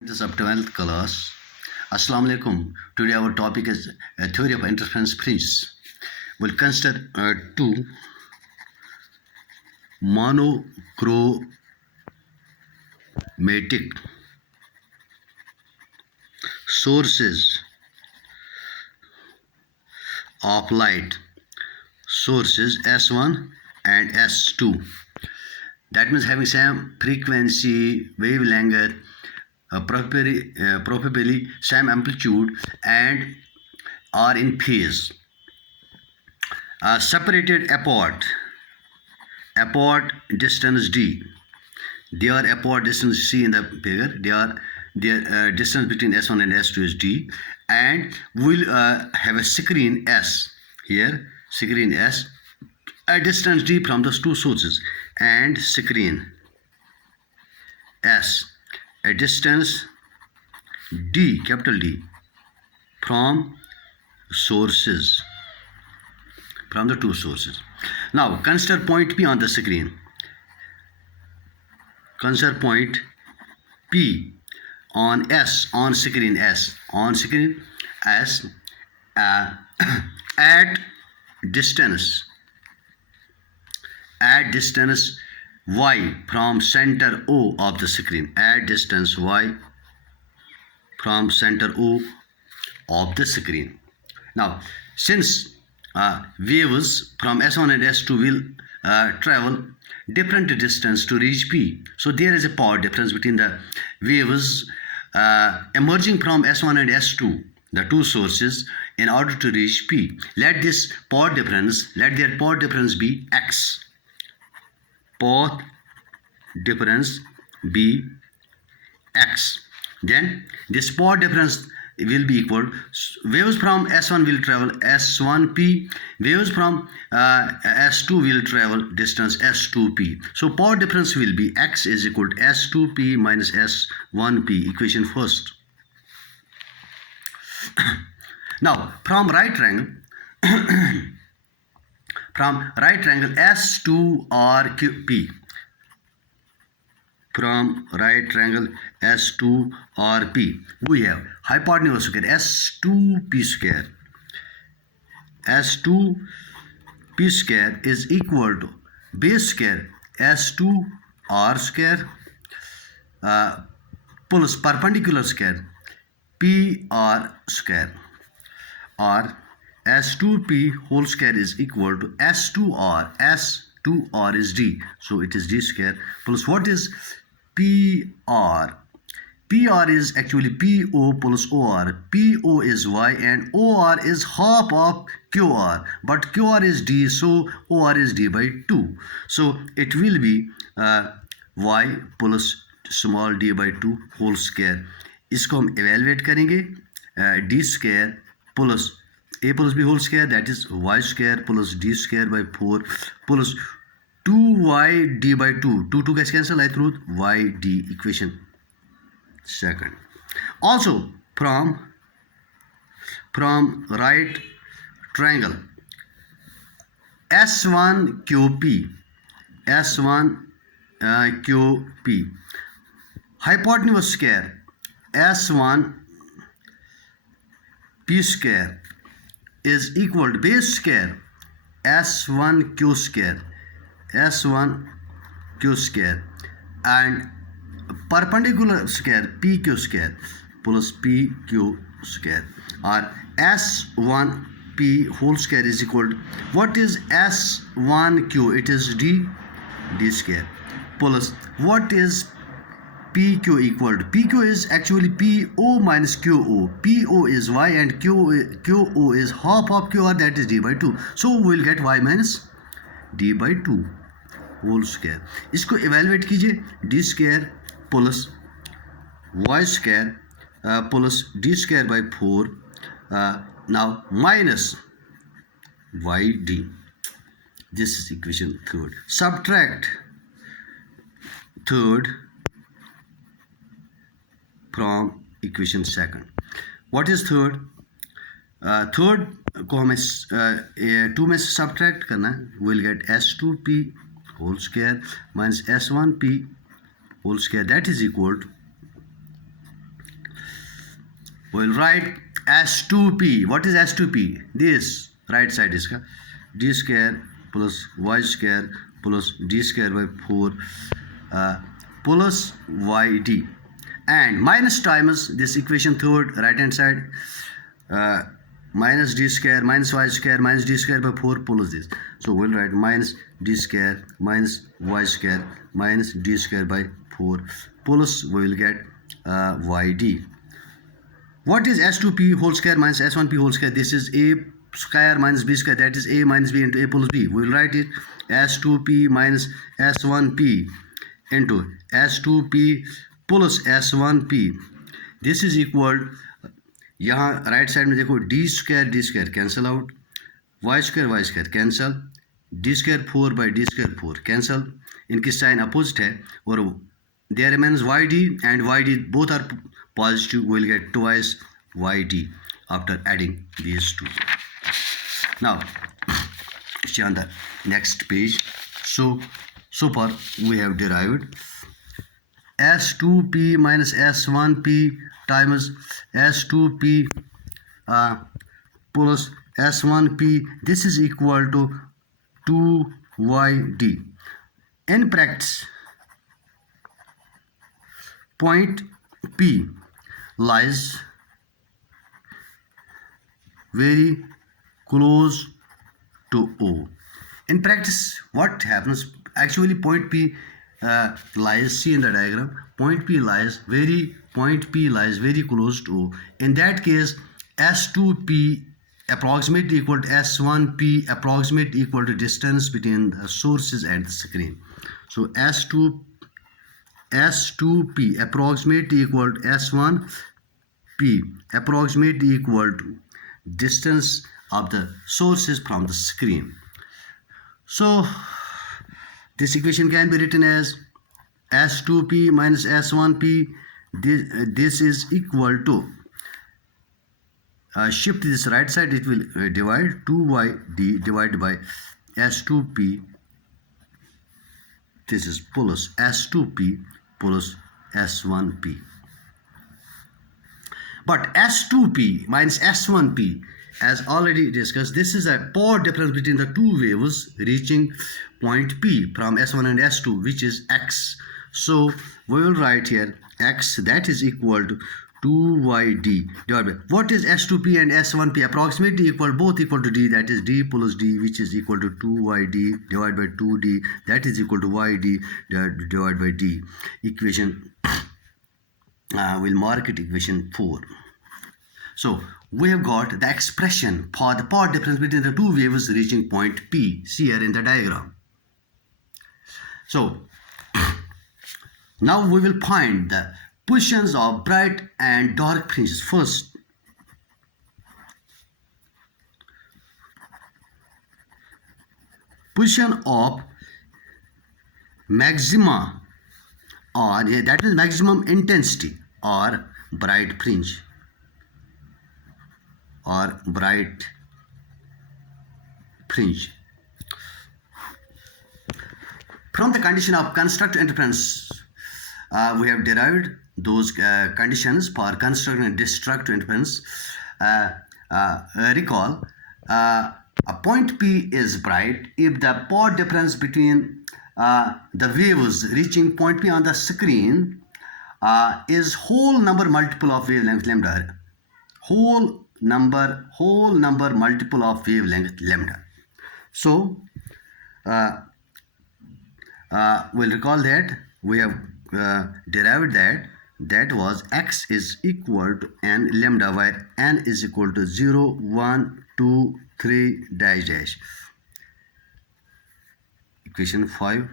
This of 12th class. Assalamu alaikum. Today our topic is a theory of interference fringes. We'll consider two monochromatic sources of light, sources S1 and S2. That means having same frequency, wavelength, probably same amplitude and are in phase, separated apart distance d. They are apart distance c in the figure. Their distance between S1 and S2 is d, and we'll have a screen S here, screen S, a distance d from those two sources, and screen S, a distance d, capital D, from sources, from the two sources. Now consider point P on the screen. Consider point P on S, on screen S, at distance y from center O of the screen, at distance y from center O of the screen. Now since waves from S1 and S2 will travel different distance to reach P, so there is a power difference between the waves emerging from S1 and S2, the two sources, in order to reach P. Let their power difference be X. Path difference be X. Then this power difference will be equal. Waves from S1 will travel S1P, waves from S2 will travel distance S2P. So power difference will be X is equal to S2P minus S1P, equation first. Now from right triangle S2RP, from right triangle S2RP, we have hypotenuse square S2P square. S2P square is equal to base square S2R square plus perpendicular square PR square, or S2P whole square is equal to S2R. S2R is D, so it is D square, plus what is PR? PR is actually PO plus OR. PO is Y and OR is half of QR, but QR is D, so OR is D by 2. So it will be Y plus small d by 2 whole square. इसको हम evaluate करेंगे, d square plus a plus b whole square, that is y square plus d square by 4 plus 2y d by 2. 2 gets cancelled, I through y d, equation second. Also from right triangle S1QP, hypotenuse square S1P square is equal to base square S1Q square and perpendicular square PQ square plus PQ square, or S1P whole square is equal to, what is S1Q? It is D square, plus what is PQ equal to, PQ is actually PO minus QO. PO is Y and QO is half of QR, that is D by 2. So we will get Y minus D by 2 whole square. इसको evaluate कीजिए, D square plus Y square plus D square by 4, now minus YD. This is equation third. Subtract third from equation second. What is third? Third को हमें 2 में से subtract करना है. We'll get S2P whole square minus S1P whole square, that is equal to we'll write S2P. What is S2P? This right side is d square plus y square plus d square by 4 plus yd, and minus times this equation third right hand side, minus d square minus y square minus d square by 4 plus this. So we'll write minus d square minus y square minus d square by 4 plus we will get yd. What is S2P whole square minus S1P whole square? This is A square minus B square, that is A minus B into A plus B. We will write it S2P minus S1P into S2P plus S1P. This is equal, यहाँ right side में देखो D square cancel out, Y square cancel, D square 4 by D square 4 cancel, इनकी sign opposite है और there remains Y D and Y D both are positive. We will get twice yd after adding these two. Now see on the next page. So far we have derived S2p minus S1p times S2p plus S1p. This is equal to 2yd. In practice, point P lies very close to O. In practice, what happens? Actually, point P lies. See in the diagram. Point P lies very close to O. In that case, S2P approximate equal to S1P approximate equal to distance between the sources and the screen. So S2P approximate equal to S1P approximate equal to distance of the sources from the screen. So this equation can be written as S2P minus S1P. This is equal to, shift this right side, it will divide 2yd divided by S2P. This is plus S2P plus S1P. But S2P minus S1P, as already discussed, this is a power difference between the two waves reaching point P from S1 and S2, which is x. So we will write here x, that is equal to 2yd divided by, what is S2P and S1P? Approximately equal, both equal to d, that is d plus d, which is equal to 2yd divided by 2d, that is equal to yd divided by d. Equation, we'll mark it equation 4. So we have got the expression for the power difference between the two waves reaching point P. See here in the diagram. So now we will find the positions of bright and dark fringes. First, position of maxima, or that is maximum intensity or bright fringe or bright fringe. From the condition of constructive interference, we have derived those conditions for constructive and destructive interference. Recall, a point P is bright if the power difference between the waves reaching point P on the screen is whole number multiple of wavelength lambda. Whole number multiple of wavelength lambda. So we'll recall that we have derived that was x is equal to n lambda, where n is equal to 0, 1, 2, 3 dash. Equation 5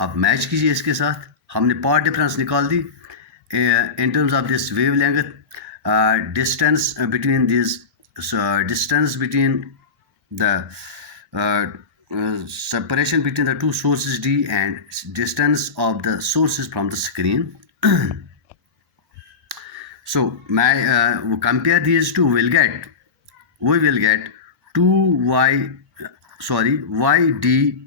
अब match कीजिए इसके साथ. हमने power difference निकाल दी in terms of this wavelength, distance between these, distance between the separation between the two sources d and distance of the sources from the screen. So compare these two, we will get yd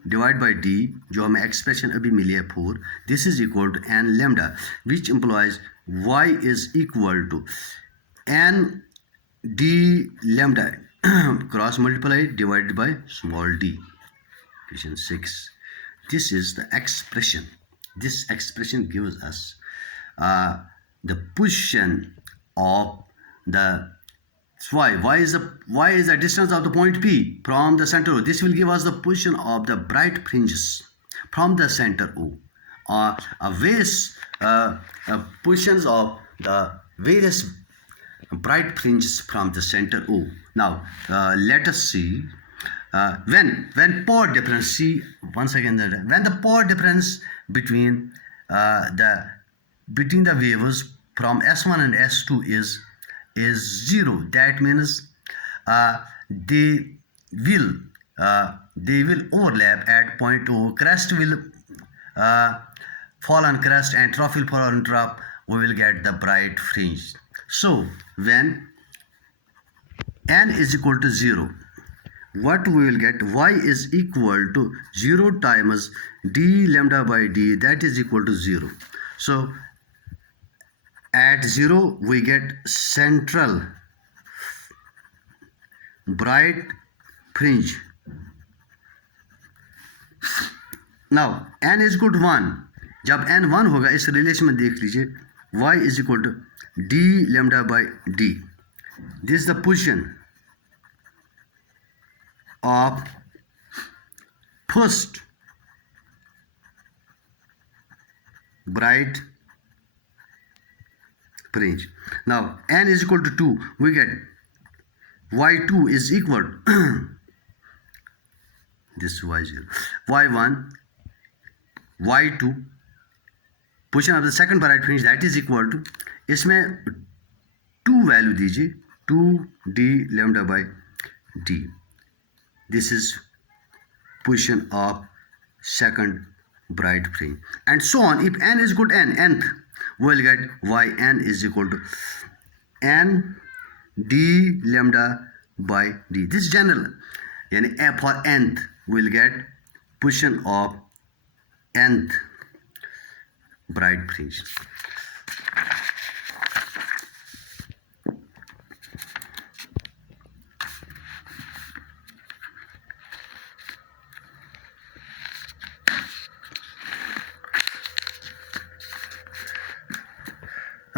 divided by d, जो हमें expression अभी मिली है 4, this is equal to n lambda, which implies y is equal to n d lambda cross multiply divided by small d. Equation 6. This is the expression. This expression gives us the position of the y is the distance of the point P from the center O. This will give us the position of the bright fringes from the center O. Various positions of the various bright fringes from the center O. Now let us see when power difference. See once again that when the power difference between the waves from S1 and S2 is 0, that means they will overlap at point O. Crest will fall on crest and trough will fall on trough. We will get the bright fringe. So when n is equal to 0, what we will get, y is equal to 0 times d lambda by d, that is equal to 0. So at 0 we get central bright fringe. Now n is equal to 1. जब n 1 होगा, इस relation में देख लीजिए, y is equal to d lambda by d. This is the position of first bright fringe. Now n is equal to 2. We get y2 is equal this y0, y1, y2 position of the second bright fringe, that is equal to, इसमें 2 value दीजिए, 2d lambda by d. This is position of second bright fringe, and so on. If n is equal to nth, we will get yn is equal to n d lambda by d. This is general. Yani for nth we will get position of nth bright fringe.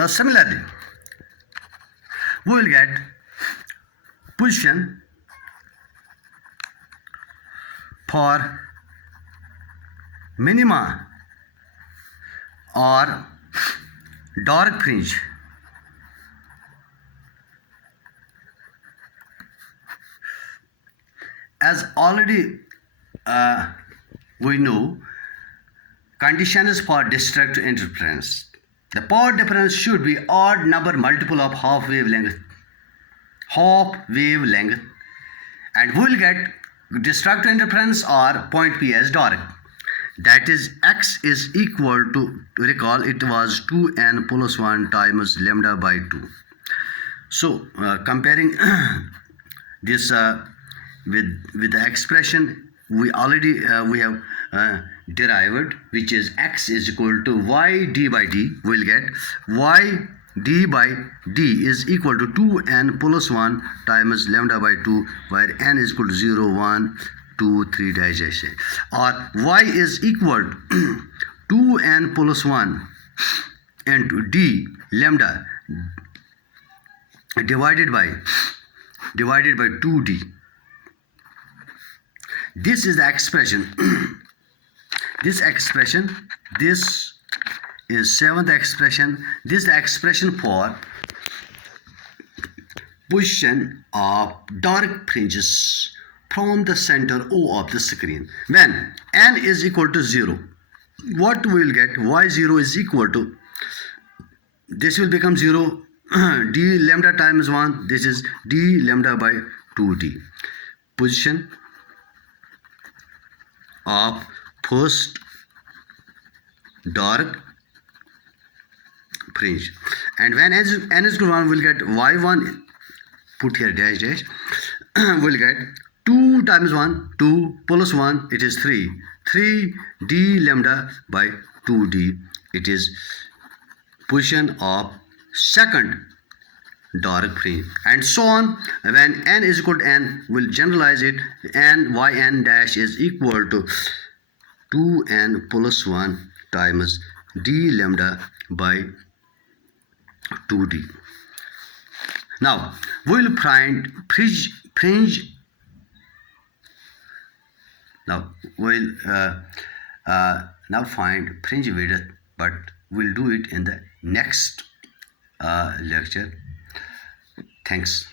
Similarly, we will get position for minima or dark fringe. As already we know, conditions for district interference. The power difference should be odd number multiple of half wavelength, and we will get district interference or point P as dark. That is, x is equal to, recall it was 2n plus 1 times lambda by 2. So comparing this with the expression we already we have derived, which is x is equal to y d by d. We will get y d by d is equal to 2n plus 1 times lambda by 2, where n is equal to 0, 1, 2, 3 dash dash, or y is equal to 2n plus 1 into d lambda divided by 2d. This is the expression. This is seventh expression. This is the expression for position of dark fringes from the center O of the screen. When n is equal to 0, what we will get, y0 is equal to, this will become 0, d lambda times 1, this is d lambda by 2d. Position of first dark fringe, and when n is equal to 1, we will get y1, put here dash dash, we will get 2 times 1, 2 plus 1, it is 3 d lambda by 2d. It is position of second dark fringe, and so on. When n is equal to n, we'll generalize it. N yn dash is equal to 2n plus 1 times d lambda by 2d. Now we'll find fringe. Now we'll now find fringe width, but we'll do it in the next lecture. Thanks.